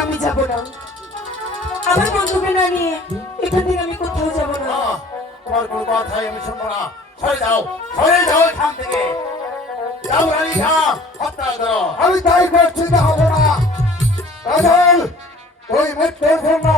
আমি যাব না, আমার বন্ধুকে না নিয়ে এখান থেকে আমি কোথাও যাব না। তোমার কোনো কথাই আমি শুনবো না। সরে যাও এখান থেকে। যাও রানীখা, হত্যা করো। আমি তাই করছি, না হবো না। কাজল ওই মৃত্যুর জন্য